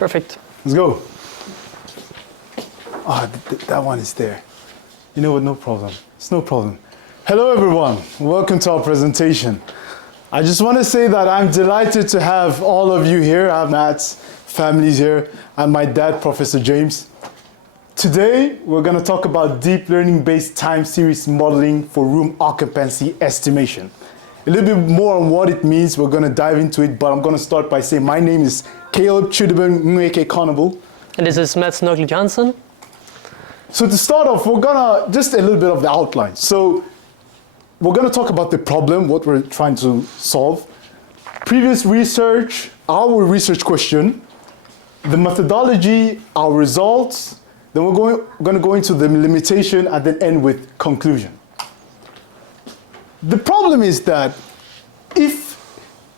Perfect. Let's go. That one is there. You know what, no problem. It's no problem. Hello everyone, welcome to our presentation. I just want to say that I'm delighted to have all of you here. I have Matt's families here and my dad, Professor James. Today, we're going to talk about deep learning-based time series modeling for room occupancy estimation. A little bit more on what it means, we're going to dive into it, but I'm going to start by saying my name is Caleb Chudeben Nweke Conable. And this is Matt's Nørklit Johansen. So to start off, we're going to, just a little bit of the outline. So we're going to talk about the problem, what we're trying to solve, previous research, our research question, the methodology, our results, then we're going to go into the limitation and then end with conclusion. The problem is that if,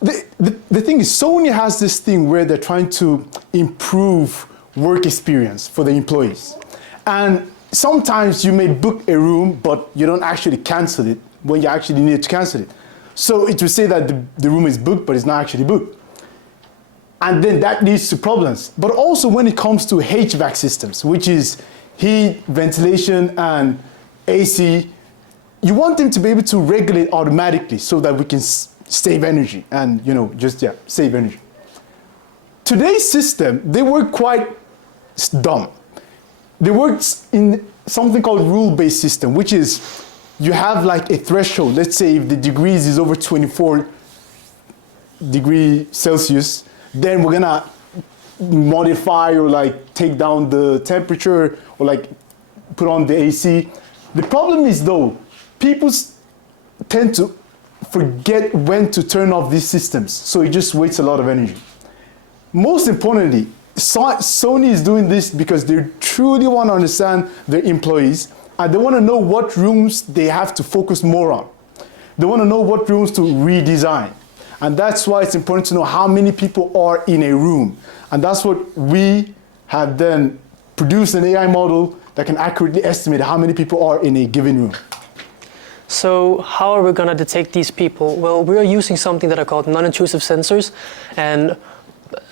the thing is, Sony has this thing where they're trying to improve work experience for the employees. And sometimes you may book a room, but you don't actually cancel it when you actually need to cancel it. So it will say that the room is booked, but it's not actually booked. And then that leads to problems. But also when it comes to HVAC systems, which is heat, ventilation, and AC, you want them to be able to regulate automatically so that we can save energy and, save energy. Today's system, they work quite dumb. They work in something called rule-based system, which is you have like a threshold. Let's say if the degrees is over 24 degrees Celsius, then we're gonna modify or like take down the temperature or like put on the AC. The problem is though, people tend to forget when to turn off these systems, so it just wastes a lot of energy. Most importantly, Sony is doing this because they truly want to understand their employees and they want to know what rooms they have to focus more on. They want to know what rooms to redesign. And that's why it's important to know how many people are in a room. And that's what we have then produced an AI model that can accurately estimate how many people are in a given room. So how are we going to detect these people? Well, we are using something that are called non-intrusive sensors. And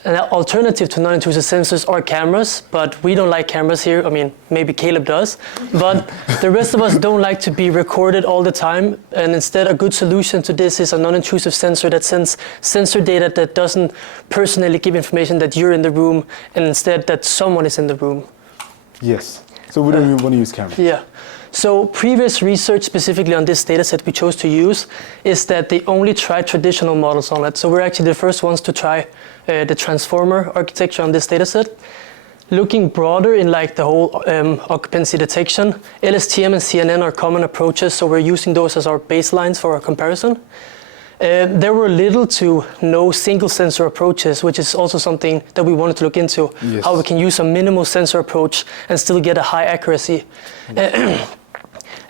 an alternative to non-intrusive sensors are cameras, but we don't like cameras here. I mean, maybe Caleb does, but the rest of us don't like to be recorded all the time. And instead, a good solution to this is a non-intrusive sensor that sends sensor data that doesn't personally give information that you're in the room, and instead that someone is in the room. Yes, so we don't even want to use cameras. Yeah. So previous research specifically on this dataset we chose to use is that they only tried traditional models on it. So we're actually the first ones to try the transformer architecture on this dataset. Looking broader in like the whole occupancy detection, LSTM and CNN are common approaches, so we're using those as our baselines for our comparison. There were little to no single sensor approaches, which is also something that we wanted to look into, yes. How we can use a minimal sensor approach and still get a high accuracy.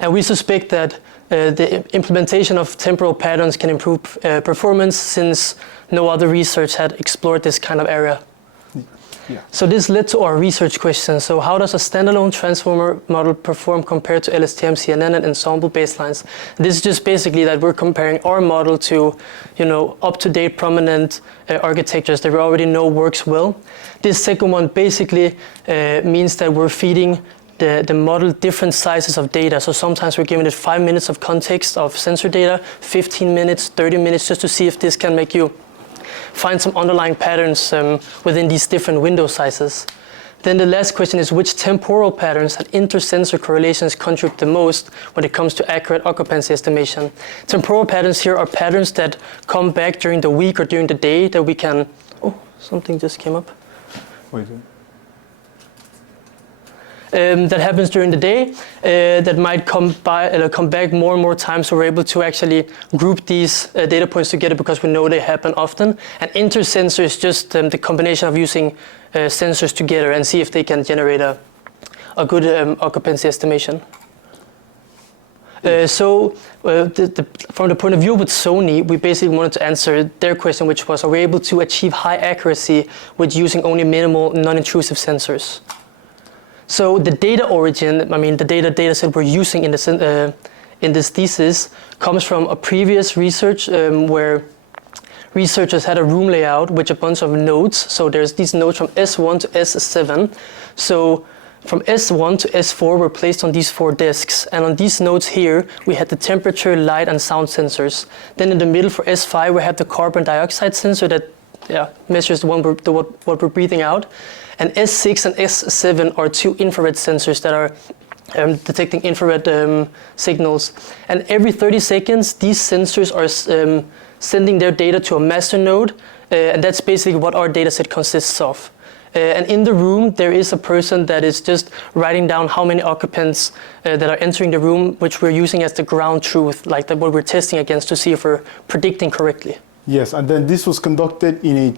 And we suspect that the implementation of temporal patterns can improve performance since no other research had explored this kind of area. Yeah. So this led to our research question. So how does a standalone transformer model perform compared to LSTM, CNN, and ensemble baselines? This is just basically that we're comparing our model to, up-to-date prominent architectures that we already know works well. This second one basically means that we're feeding the model different sizes of data. So sometimes we're giving it 5 minutes of context of sensor data, 15 minutes, 30 minutes, just to see if this can make you find some underlying patterns within these different window sizes. Then the last question is which temporal patterns and inter-sensor correlations contribute the most when it comes to accurate occupancy estimation. Temporal patterns here are patterns that come back during the week or during the day that we can, oh, something just came up. Wait. That happens during the day, that might come back more and more times, so we're able to actually group these data points together because we know they happen often. And inter-sensor is just the combination of using sensors together and see if they can generate a good occupancy estimation. From the point of view with Sony, we basically wanted to answer their question, which was, are we able to achieve high accuracy with using only minimal non-intrusive sensors? So the data origin, the dataset we're using in this thesis comes from a previous research where researchers had a room layout with a bunch of nodes. So there's these nodes from S1 to S7. So from S1 to S4 were placed on these 4 disks. And on these nodes here, we had the temperature, light, and sound sensors. Then in the middle for S5, we have the carbon dioxide sensor that measures what we're breathing out. And S6 and S7 are 2 infrared sensors that are detecting infrared signals. And every 30 seconds, these sensors are sending their data to a master node. And that's basically what our dataset consists of. And in the room, there is a person that is just writing down how many occupants that are entering the room, which we're using as the ground truth, like what we're testing against to see if we're predicting correctly. Yes, and then this was conducted in a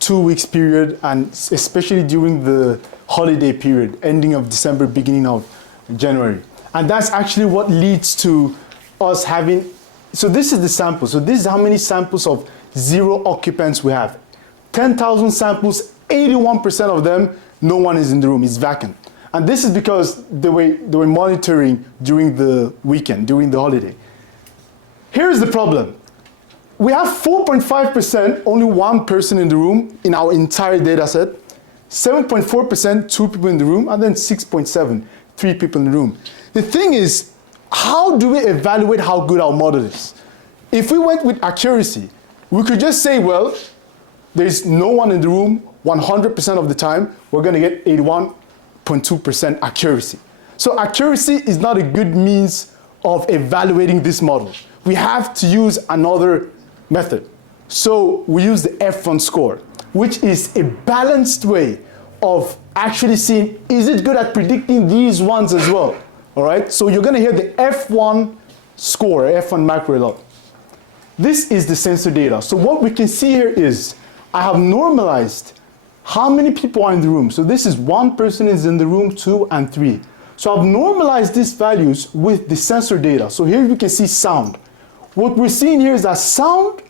2 weeks period, and especially during the holiday period, ending of December, beginning of January. And that's actually what leads to us having, so this is the sample. So this is how many samples of 0 occupants we have. 10,000 samples, 81% of them, no one is in the room, it's vacant. And this is because they were monitoring during the weekend, during the holiday. Here's the problem. We have 4.5%, only 1 person in the room in our entire data set, 7.4%, 2 people in the room, and then 6.7%, 3 people in the room. The thing is, how do we evaluate how good our model is? If we went with accuracy, we could just say, well, there's no one in the room 100% of the time, we're gonna get 81.2% accuracy. So accuracy is not a good means of evaluating this model. We have to use another method. So we use the F1 score, which is a balanced way of actually seeing, is it good at predicting these ones as well? All right, so you're gonna hear the F1 score, F1 macro a lot. This is the sensor data. So what we can see here is, I have normalized how many people are in the room. So this is 1 person is in the room, 2 and 3. So I've normalized these values with the sensor data. So here you can see sound. What we're seeing here is that sound,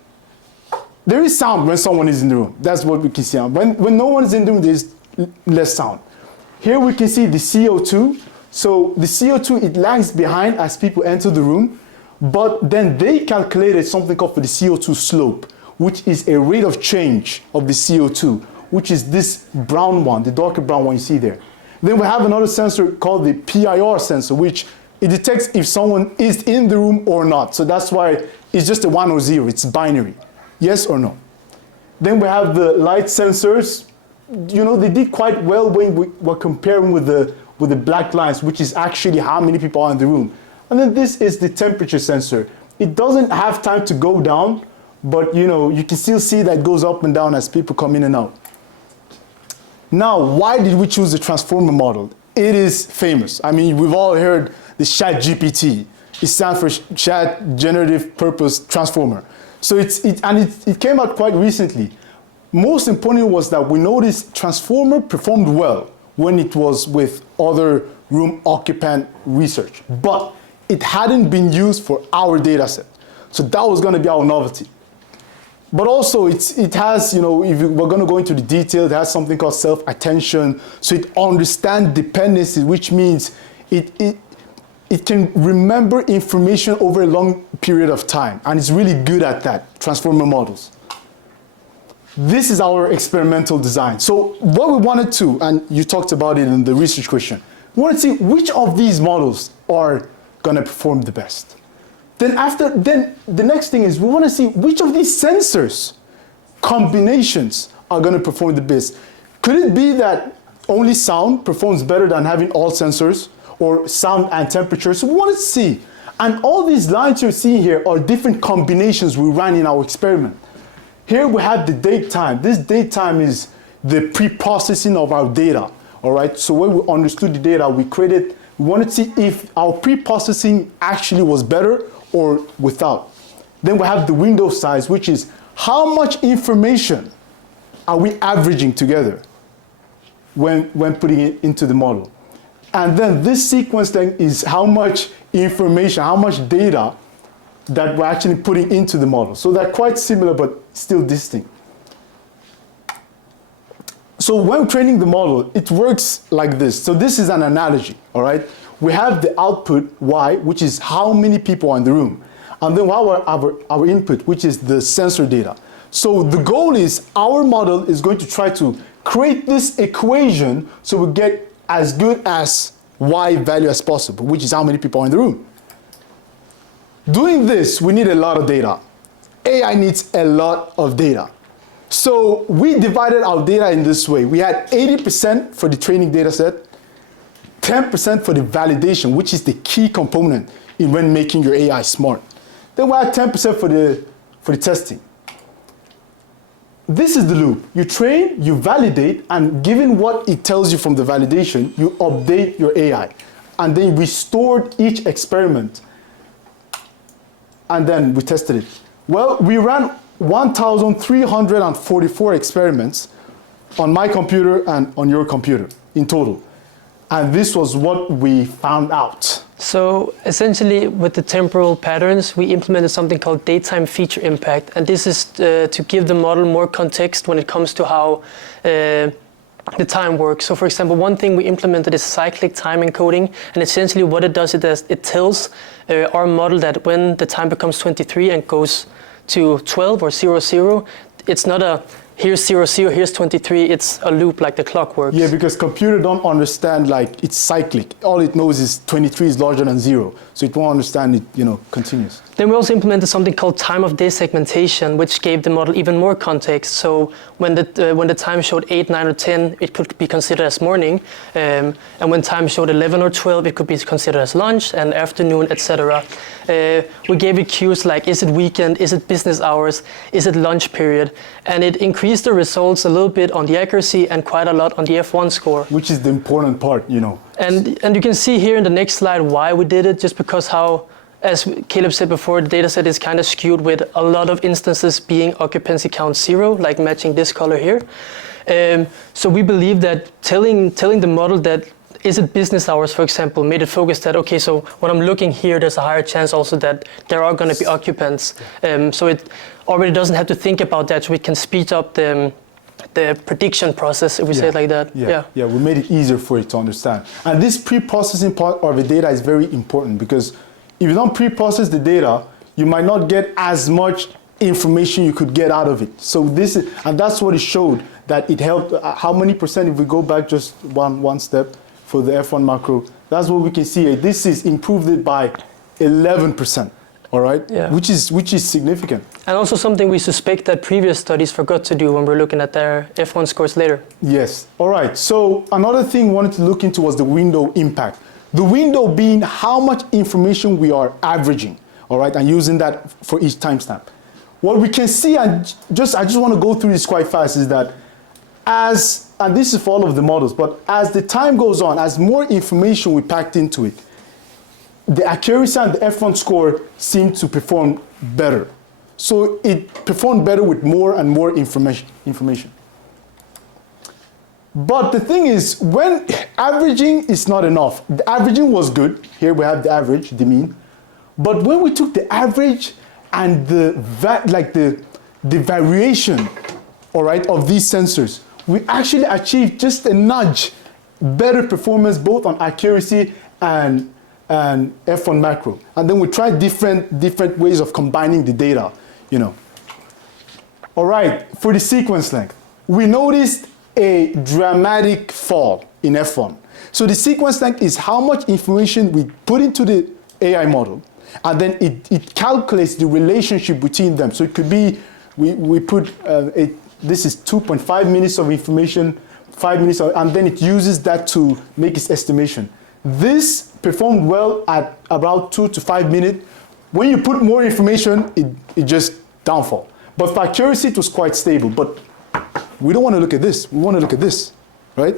there is sound when someone is in the room. That's what we can see. When no one is in the room, there's less sound. Here we can see the CO2. So the CO2, it lags behind as people enter the room, but then they calculated something called for the CO2 slope, which is a rate of change of the CO2, which is this brown one, the darker brown one you see there. Then we have another sensor called the PIR sensor, which it detects if someone is in the room or not. So that's why it's just a 1 or 0, it's binary, yes or no. Then we have the light sensors. You know, they did quite well when we were comparing with the black lines, which is actually how many people are in the room. And then this is the temperature sensor. It doesn't have time to go down, but you know, you can still see that it goes up and down as people come in and out. Now, why did we choose the transformer model? It is famous. I mean, we've all heard the ChatGPT. It stands for Chat Generative Purpose Transformer. So it came out quite recently. Most important was that we noticed transformer performed well when it was with other room occupant research, but it hadn't been used for our data set. So that was gonna be our novelty. But also it has, you know, if we're gonna go into the detail, it has something called self-attention. So it understands dependencies, which means it can remember information over a long period of time. And it's really good at that, transformer models. This is our experimental design. So what we wanted to, and you talked about it in the research question, we wanted to see which of these models are gonna perform the best. Then the next thing is we want to see which of these sensors combinations are going to perform the best. Could it be that only sound performs better than having all sensors, or sound and temperature? So we want to see. And all these lines you're seeing here are different combinations we ran in our experiment. Here we have the date time. This date time is the pre-processing of our data. All right. So when we understood the data, we wanted to see if our pre-processing actually was better or without. Then we have the window size, which is how much information are we averaging together when putting it into the model. And then this sequence thing is how much information, how much data that we're actually putting into the model. So they're quite similar, but still distinct. So when training the model, it works like this. So this is an analogy, all right? We have the output, Y, which is how many people are in the room. And then our input, which is the sensor data. So the goal is our model is going to try to create this equation so we get as good as Y value as possible, which is how many people are in the room. Doing this, we need a lot of data. AI needs a lot of data. So we divided our data in this way. We had 80% for the training data set, 10% for the validation, which is the key component in when making your AI smart. Then we had 10% for the testing. This is the loop. You train, you validate, and given what it tells you from the validation, you update your AI. And then we stored each experiment. And then we tested it. Well, we ran 1,344 experiments on my computer and on your computer in total. And this was what we found out. So essentially, with the temporal patterns, we implemented something called daytime feature impact. And this is to give the model more context when it comes to how the time works. So for example, one thing we implemented is cyclic time encoding. And essentially what it does is it tells our model that when the time becomes 23 and goes to 12 or 00, it's not a here's 00, here's 23, it's a loop like the clock works. Yeah, because computer don't understand like it's cyclic. All it knows is 23 is larger than 0. So it won't understand it, continues. Then we also implemented something called time of day segmentation, which gave the model even more context. So when the time showed 8, 9, or 10, it could be considered as morning. And when time showed 11 or 12, it could be considered as lunch and afternoon, etc. We gave it cues like, is it weekend, is it business hours, is it lunch period? And it increased the results a little bit on the accuracy and quite a lot on the F1 score. Which is the important part, And you can see here in the next slide why we did it, just because how, as Caleb said before, the data set is kind of skewed with a lot of instances being occupancy count 0, like matching this color here. So we believe that telling the model that is it business hours, for example, made it focus that, okay, so when I'm looking here, there's a higher chance also that there are going to be occupants. So it already doesn't have to think about that, so we can speed up the prediction process, if we say it like that. Yeah, we made it easier for it to understand. And this pre-processing part of the data is very important because if you don't pre-process the data, you might not get as much information you could get out of it. So and that's what it showed, that it helped. How many percent, if we go back just one step for the F1 macro, that's what we can see. This is improved it by 11%. All right, which is significant. And also something we suspect that previous studies forgot to do when we're looking at their F1 scores later. Yes, all right. So another thing we wanted to look into was the window impact. The window being how much information we are averaging, all right, and using that for each timestamp. What we can see, and I just want to go through this quite fast, is that and this is for all of the models, but as the time goes on, as more information we packed into it, the accuracy and the F1 score seemed to perform better. So it performed better with more and more information. But the thing is, when averaging is not enough, the averaging was good. Here we have the average, the mean. But when we took the average and the variation, all right, of these sensors, we actually achieved just a nudge better performance both on accuracy and F1 macro. And then we tried different ways of combining the data, All right, for the sequence length, we noticed a dramatic fall in F1. So the sequence length is how much information we put into the AI model, and then it calculates the relationship between them. So it could be, we put, this is 2.5 minutes of information, 5 minutes, and then it uses that to make its estimation. This performed well at about 2 to 5 minutes. When you put more information, it just downfall. But for accuracy, it was quite stable. But we don't want to look at this. We want to look at this, right?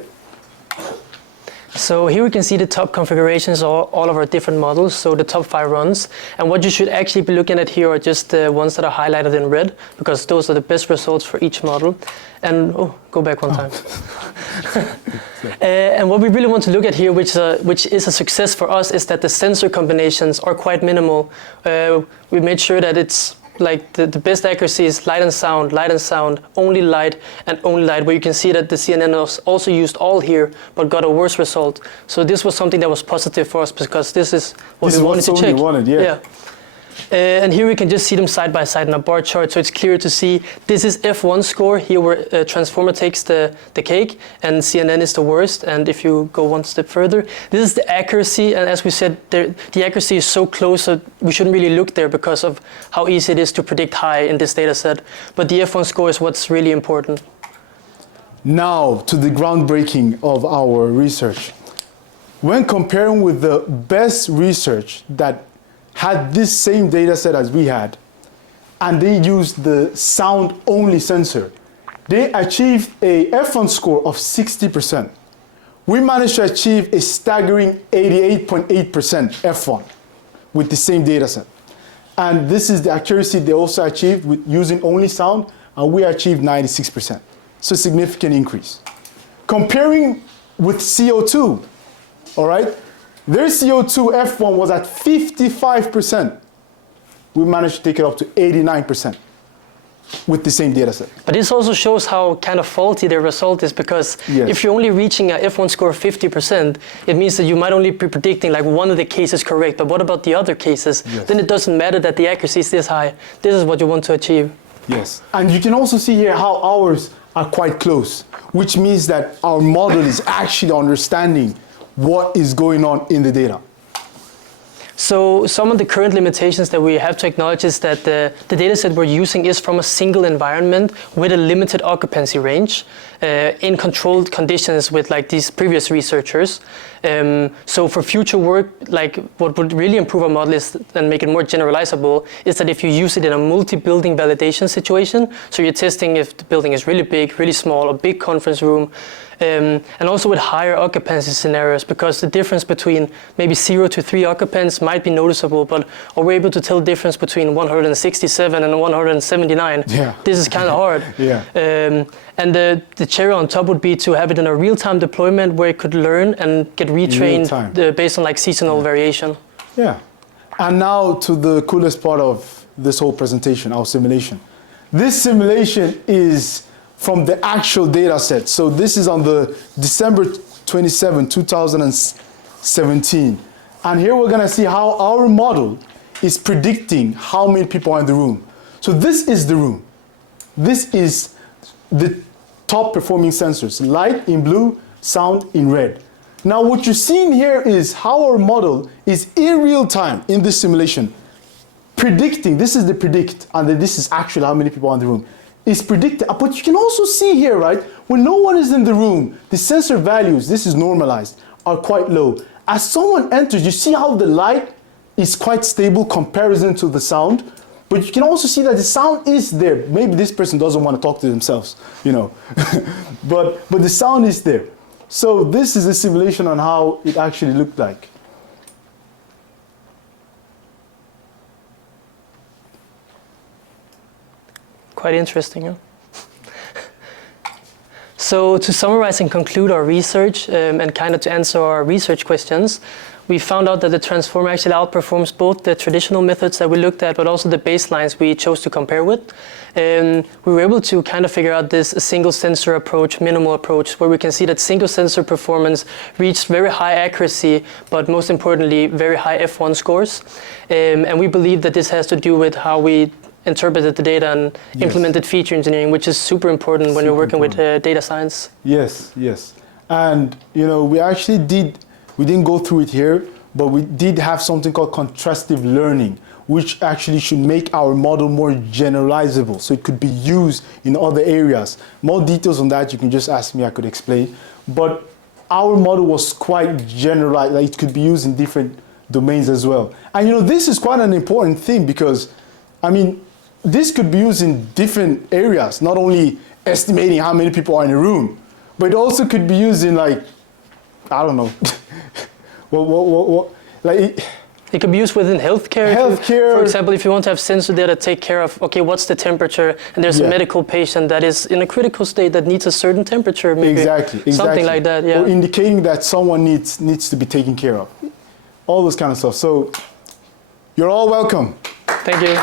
So here we can see the top configurations of all of our different models, so the top 5 runs. And what you should actually be looking at here are just the ones that are highlighted in red, because those are the best results for each model. And, go back one time. And what we really want to look at here, which is a success for us, is that the sensor combinations are quite minimal. We made sure that it's like the best accuracy is light and sound, only light, and only light, where you can see that the CNN also used all here, but got a worse result. So this was something that was positive for us, because this is what we wanted to check. Yeah. And here we can just see them side by side in a bar chart, so it's clear to see this is F1 score, here where transformer takes the cake, and CNN is the worst. And if you go one step further, this is the accuracy, and as we said, the accuracy is so close that we shouldn't really look there because of how easy it is to predict high in this data set. But the F1 score is what's really important. Now to the groundbreaking of our research. When comparing with the best research that had this same data set as we had, and they used the sound-only sensor, they achieved a F1 score of 60%. We managed to achieve a staggering 88.8% F1 with the same data set. And this is the accuracy they also achieved with using only sound, and we achieved 96%. So a significant increase. Comparing with CO2, all right? Their CO2 F1 was at 55%. We managed to take it up to 89% with the same data set. But this also shows how kind of faulty their result is, because if you're only reaching a F1 score of 50%, it means that you might only be predicting like one of the cases correct, but what about the other cases? Then it doesn't matter that the accuracy is this high. This is what you want to achieve. Yes, and you can also see here how ours are quite close, which means that our model is actually understanding what is going on in the data. So some of the current limitations that we have to acknowledge is that the data set we're using is from a single environment with a limited occupancy range in controlled conditions with like these previous researchers. So for future work, like what would really improve our model is, and make it more generalizable, is that if you use it in a multi-building validation situation, so you're testing if the building is really big, really small, a big conference room, and also with higher occupancy scenarios, because the difference between maybe 0 to 3 occupants might be noticeable, but are we able to tell the difference between 167 and 179? This is kind of hard. And the cherry on top would be to have it in a real-time deployment where it could learn and get retrained based on like seasonal variation. And now to the coolest part of this whole presentation, our simulation. This simulation is from the actual data set. So this is on the December 27, 2017. And here we're gonna see how our model is predicting how many people are in the room. So this is the room. This is the top performing sensors, light in blue, sound in red. Now what you're seeing here is how our model is in real time in this simulation, predicting, this is the predict, and then this is actually how many people are in the room. Is predicted, but you can also see here, right, when no one is in the room, the sensor values, this is normalized, are quite low. As someone enters, you see how the light is quite stable comparison to the sound, but you can also see that the sound is there. Maybe this person doesn't want to talk to themselves, you know, but the sound is there. So this is a simulation on how it actually looked like. Quite interesting, huh? So to summarize and conclude our research and kind of to answer our research questions, we found out that the transformer actually outperforms both the traditional methods that we looked at, but also the baselines we chose to compare with. We were able to kind of figure out this single sensor approach, minimal approach, where we can see that single sensor performance reached very high accuracy, but most importantly, very high F1 scores. And we believe that this has to do with how we interpreted the data and implemented feature engineering, which is super important when you're working with data science. Yes. And you know, we didn't go through it here, but we did have something called contrastive learning, which actually should make our model more generalizable, so it could be used in other areas. More details on that, you can just ask me, I could explain. But our model was quite generalized, like it could be used in different domains as well. And you know, this is quite an important thing because, I mean, this could be used in different areas, not only estimating how many people are in a room, but it also could be used in like, I don't know, it could be used within healthcare. For example, if you want to have sensor data, take care of, okay, what's the temperature? And there's a medical patient that is in a critical state that needs a certain temperature, maybe. Exactly. Something like that, Or indicating that someone needs to be taken care of. All this kind of stuff. So, you're all welcome. Thank you.